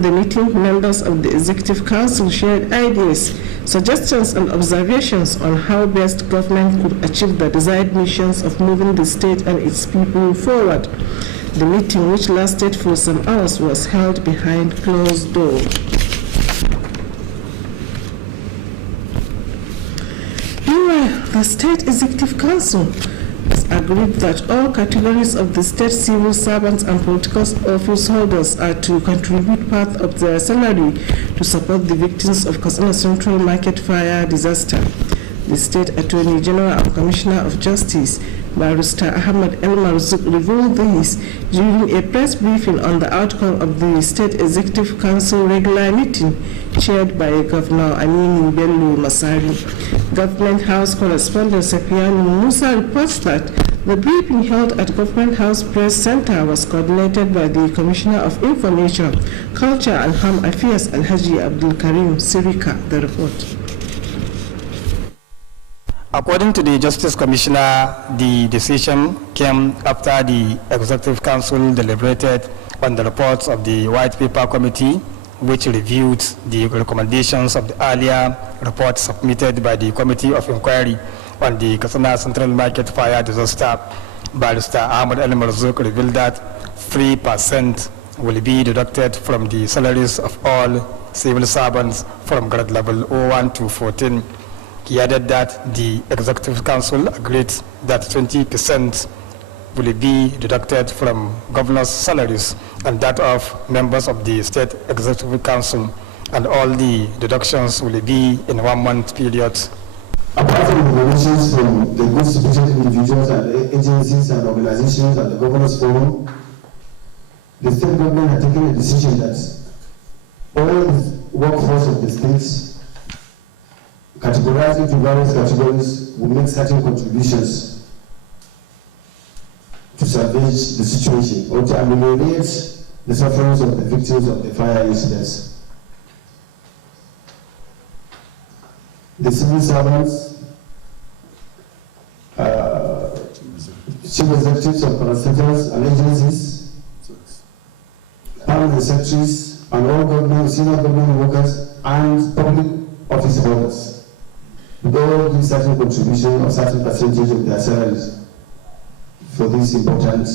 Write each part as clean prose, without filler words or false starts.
During the meeting, members of the Executive Council shared ideas, suggestions and observations on how best government could achieve the desired missions of moving the state and its people forward. The meeting, which lasted for some hours, was held behind closed doors. Meanwhile, the State Executive Council has agreed that all categories of the state civil servants and political office holders are to contribute part of their salary to support the victims of Katsina Central Market fire disaster. The State Attorney General and Commissioner of Justice, Barrister Ahmad El Marzouk, revealed this during a press briefing on the outcome of the State Executive Council regular meeting chaired by Governor Aminu Bello Masari. Government House correspondent Safianu Musa reports that the briefing held at Government House Press Center was coordinated by the Commissioner of Information, Culture and Home Affairs, Alhaji Abdul Karim Sirika. The report. According to the Justice Commissioner, the decision came after the Executive Council deliberated on the reports of the White Paper Committee, which reviewed the recommendations of the earlier report submitted by the Committee of Inquiry on the Katsina Central Market fire disaster. Barrister Ahmad El Marzouk revealed that 3% will be deducted from the salaries of all civil servants from grade level 01 to 14. He added that the Executive Council agreed that 20% will be deducted from governors' salaries and that of members of the State Executive Council, and all the deductions will be in 1 month period. Apart from the donations from the constituted individuals and agencies and organizations at the Governors Forum, the state government had taken a decision that all the workforce of the states, categorized into various categories, will make certain contributions to salvage the situation or to ameliorate the sufferings of the victims of the fire incidents. The civil servants, chief executives of parastatals and agencies, permanent secretaries, and all government, senior government workers, and public office holders. They all give certain contribution or certain percentage of their salaries for this important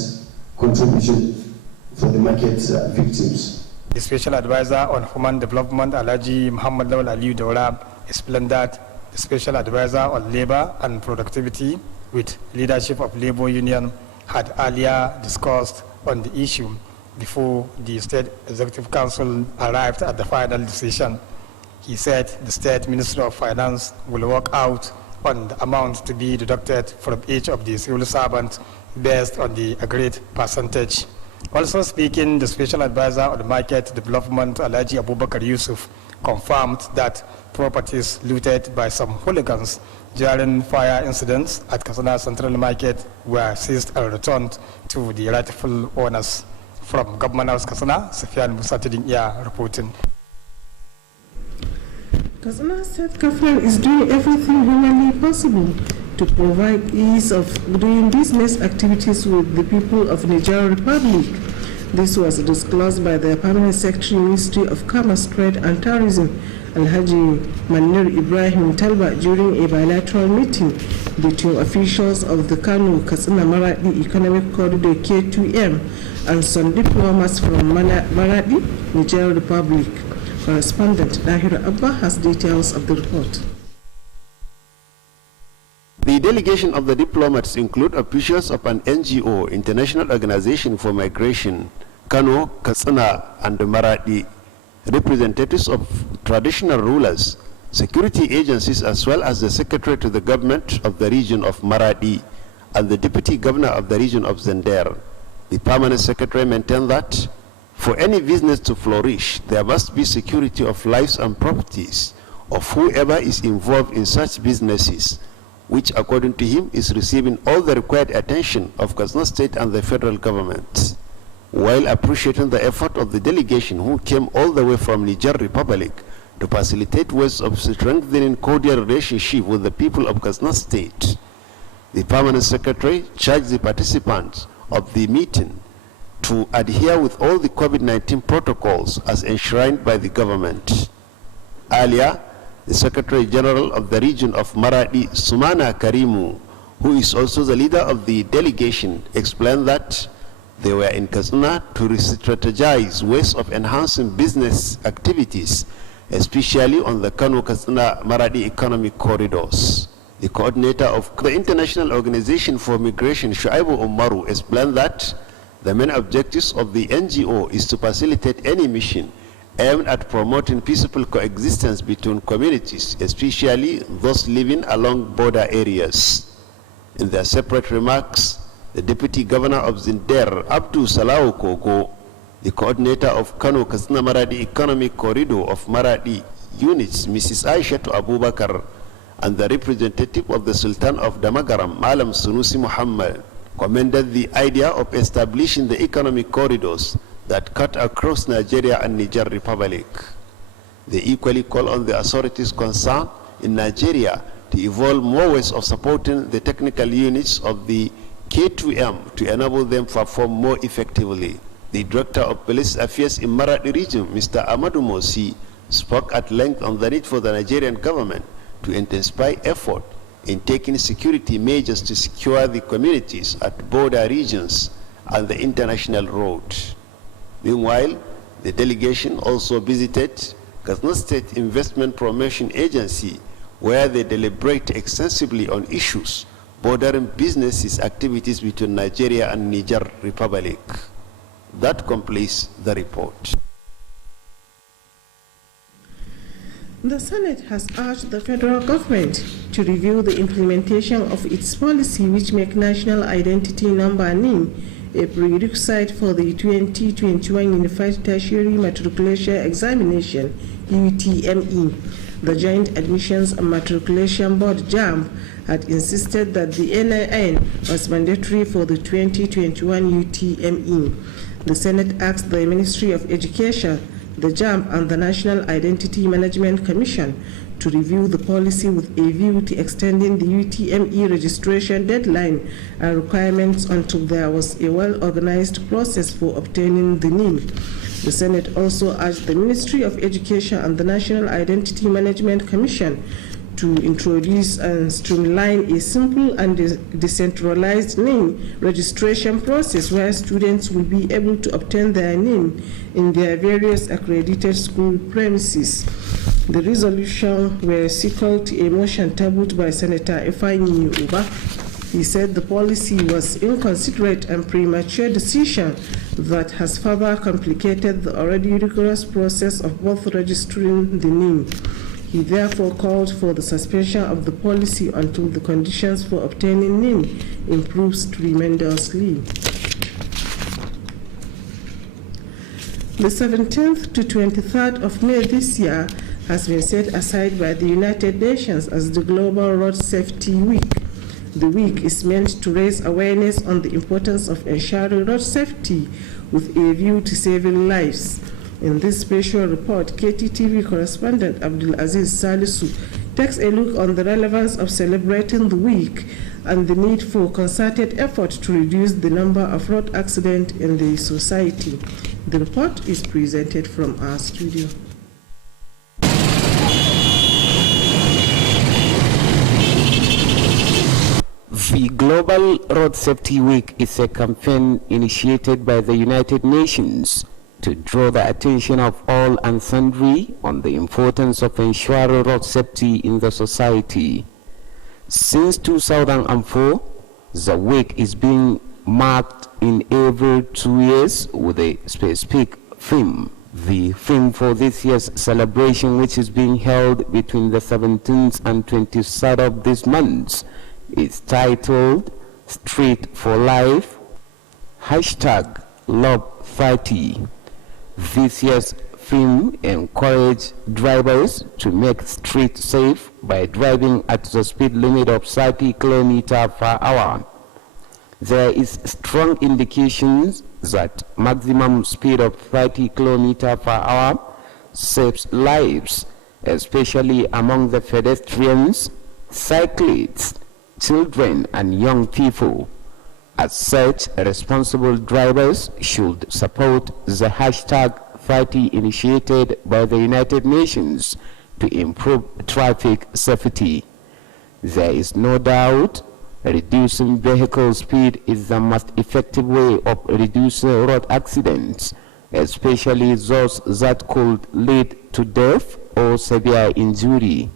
contribution for the market victims. The Special Advisor on Human Development, Alhaji Muhammad Lawal Aliyu Daura, explained that the Special Advisor on Labor and Productivity with leadership of Labor Union had earlier discussed on the issue before the State Executive Council arrived at the final decision. He said the State Ministry of Finance will work out on the amount to be deducted from each of the civil servants based on the agreed percentage. Also speaking, the Special Advisor on Market Development, Alhaji Abubakar Yusuf, confirmed that properties looted by some hooligans during fire incidents at Katsina Central Market were seized and returned to the rightful owners. From Government House Katsina, Safian Musatidin reporting. Katsina State Government is doing everything humanly possible to provide ease of doing business activities with the people of Niger Republic. This was disclosed by the Permanent Secretary, Ministry of Commerce, Trade and Tourism, Alhaji Manir Ibrahim Talba, during a bilateral meeting between officials of the Kano-Katsina Maradi Economic Corridor K2M and some diplomats from Maradi, Niger Republic. Correspondent Dahir Abba has details of the report. The delegation of the diplomats include officials of an NGO, International Organization for Migration, Kano, Katsina, and Maradi, representatives of traditional rulers, security agencies, as well as the secretary to the government of the region of Maradi and the deputy governor of the region of Zender. The permanent secretary maintained that for any business to flourish, there must be security of lives and properties of whoever is involved in such businesses, which according to him is receiving all the required attention of Katsina State and the federal government. While appreciating the effort of the delegation who came all the way from Niger Republic to facilitate ways of strengthening cordial relationship with the people of Katsina State, the permanent secretary charged the participants of the meeting to adhere with all the COVID-19 protocols as enshrined by the government. Earlier, the Secretary General of the region of Maradi, Sumana Karimu, who is also the leader of the delegation, explained that they were in Katsina to re-strategize ways of enhancing business activities, especially on the Kano-Katsina-Maradi economic corridors. The coordinator of the International Organization for Migration, Shuaibu Umaru, explained that the main objectives of the NGO is to facilitate any mission aimed at promoting peaceful coexistence between communities, especially those living along border areas. In their separate remarks, the Deputy Governor of Zinder, Abdu Salau Kogo, the coordinator of Kano Katsina Maradi Economic Corridor of Maradi units, Mrs. Aishatu Abubakar, and the representative of the Sultan of Damagaram, Malam Sunusi Muhammad, commended the idea of establishing the economic corridors that cut across Nigeria and Niger Republic. They equally call on the authorities concerned in Nigeria to evolve more ways of supporting the technical units of the Kttv to enable them to perform more effectively. The Director of Police Affairs in Maradi region, Mr. Amadou Mosi, spoke at length on the need for the Nigerian government to intensify effort in taking security measures to secure the communities at border regions and the international road. Meanwhile, the delegation also visited Katsina State Investment Promotion Agency, where they deliberate extensively on issues bordering businesses activities between Nigeria and Niger Republic. That completes the report. The Senate has urged the federal government to review the implementation of its policy which make National Identity Number NIN a prerequisite for the 2021 Unified Tertiary Matriculation Examination, UTME. The Joint Admissions and Matriculation Board, JAMB, had insisted that the NIN was mandatory for the 2021 UTME. The Senate asked the Ministry of Education, the JAMB, and the National Identity Management Commission to review the policy with a view to extending the UTME registration deadline and requirements until there was a well-organized process for obtaining the NIN. The Senate also urged the Ministry of Education and the National Identity Management Commission to introduce and streamline a simple and decentralized NIN registration process where students will be able to obtain their NIN in their various accredited school premises. The resolution were sequel to a motion tabled by Senator Ifeanyi Uba. He said the policy was inconsiderate and premature decision that has further complicated the already rigorous process of both registering the NIN. He therefore called for the suspension of the policy until the conditions for obtaining NIN improves tremendously. The 17th to 23rd of May this year has been set aside by the United Nations as the Global Road Safety Week. The week is meant to raise awareness on the importance of ensuring road safety with a view to saving lives. In this special report, Kttv correspondent Abdulaziz Salisu takes a look on the relevance of celebrating the week and the need for concerted effort to reduce the number of road accidents in the society. The report is presented from our studio. The Global Road Safety Week is a campaign initiated by the United Nations to draw the attention of all and sundry on the importance of ensuring road safety in the society. Since 2004, the week is being marked in every 2 years with a specific theme. The theme for this year's celebration, which is being held between the 17th and 23rd of this month, is titled Street for Life, #Love30. This year's theme encourages drivers to make streets safe by driving at the speed limit of 30 km per hour. There is strong indications that maximum speed of 30 km per hour saves lives, especially among the pedestrians, cyclists, children, and young people. As such, responsible drivers should support the hashtag 30 initiated by the United Nations to improve traffic safety. There is no doubt reducing vehicle speed is the most effective way of reducing road accidents, especially those that could lead to death or severe injury.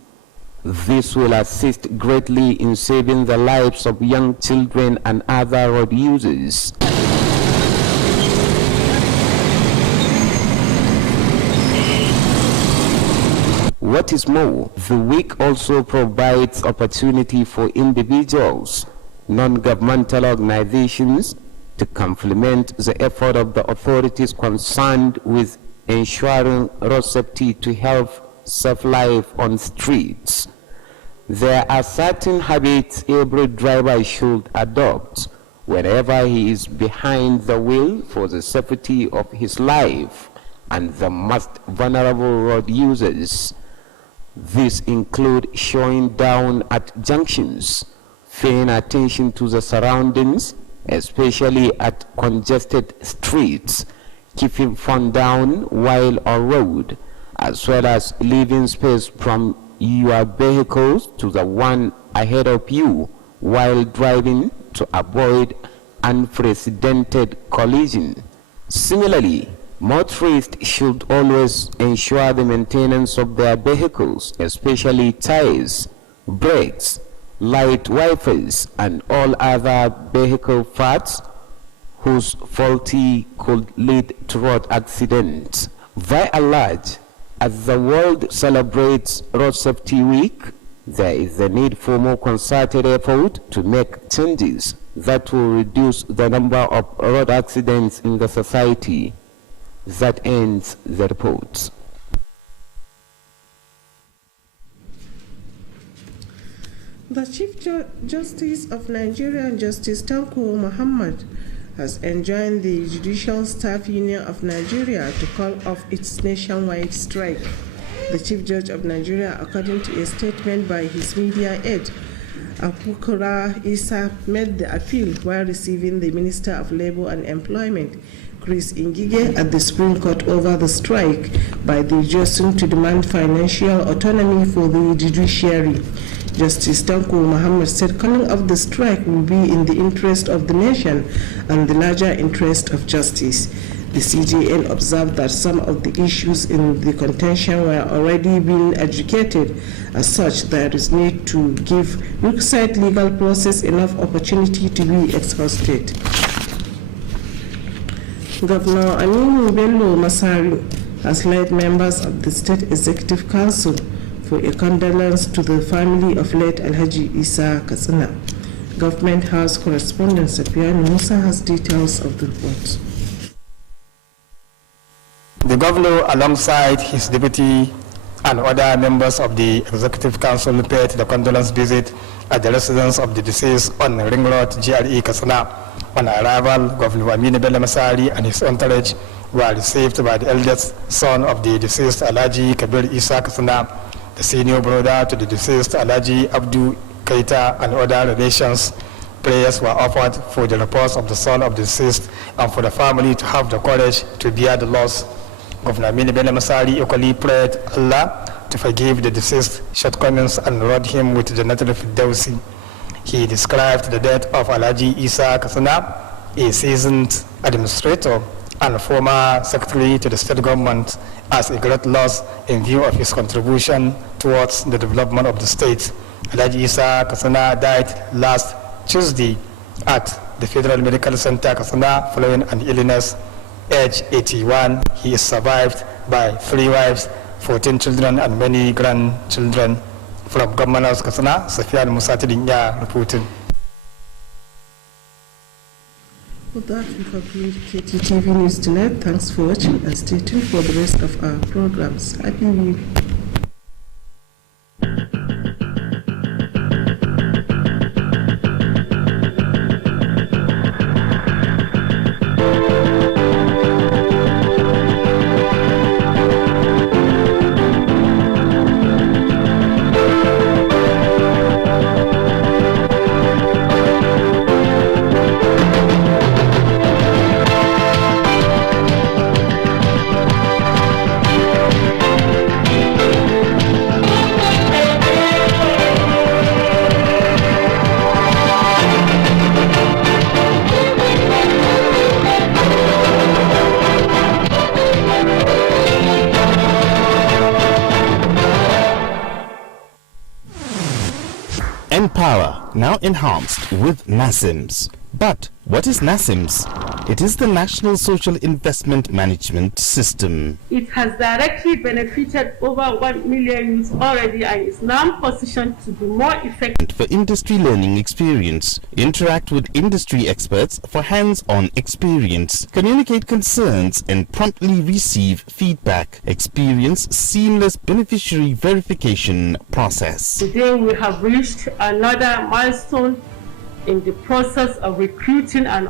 This will assist greatly in saving the lives of young children and other road users. What is more, the week also provides opportunity for individuals, non-governmental organizations, to complement the effort of the authorities concerned with ensuring road safety to help save life on streets. There are certain habits every driver should adopt whenever he is behind the wheel for the safety of his life and the most vulnerable road users. These include slowing down at junctions, paying attention to the surroundings, especially at congested streets, keeping phone down while on road, as well as leaving space from your vehicles to the one ahead of you while driving to avoid unprecedented collision. Similarly, motorists should always ensure the maintenance of their vehicles, especially tires, brakes, light wipers, and all other vehicle parts whose faulty could lead to road accidents. By and large, as the world celebrates Road Safety Week, there is a need for more concerted effort to make changes that will reduce the number of road accidents in the society. That ends the report. The Chief Justice of Nigeria, Justice Tanko Muhammad, has enjoined the Judicial Staff Union of Nigeria to call off its nationwide strike. The Chief Judge of Nigeria, according to a statement by his media aide, Abubakar Isa, made the appeal while receiving the Minister of Labour and Employment, Chris Ngige, at the Supreme Court over the strike by the JOSUN to demand financial autonomy for the judiciary. Justice Tanko Muhammad said calling off the strike will be in the interest of the nation and the larger interest of justice. The CJN observed that some of the issues in the contention were already being educated. As such, there is need to give requisite legal process enough opportunity to be exhausted. Governor Aminu Bello Masari has led members of the State Executive Council for a condolence to the family of late Alhaji Isa Katsina. Government House correspondent Sapiano Musa has details of the report. The governor, alongside his deputy and other members of the Executive Council, paid the condolence visit at the residence of the deceased on Ring Road, GRE Katsina. On arrival, Governor Aminu Bello Masari and his entourage were received by the eldest son of the deceased Alhaji Kabir Isa Katsina, the senior brother to the deceased Alhaji Abdu Keita, and other relations. Prayers were offered for the repose of the son of the deceased and for the family to have the courage to bear the loss. Governor Aminu Bello Masari equally prayed Allah to forgive the deceased shortcomings and reward him with the Jannat al-Firdausi. He described the death of Alhaji Isa Katsina, a seasoned administrator and former secretary to the state government, as a great loss in view of his contribution towards the development of the state. Alhaji Isa Katsina died last Tuesday at the Federal Medical Center Katsina following an illness. Age 81, he is survived by 3 wives, 14 children, and many grandchildren. From Government House Katsina, Safian Musa Tidinya reporting. With that, we conclude Kttv News tonight. Thanks for watching and stay tuned for the rest of our programs. Happy New Year. power, now enhanced with NASIMS. But what is NASIMS? It is the National Social Investment Management System. It has directly benefited over 1 million youths already and is now positioned to be more effective. For industry learning experience, interact with industry experts for hands-on experience, communicate concerns and promptly receive feedback, experience seamless beneficiary verification process. Today we have reached another milestone in the process of recruiting and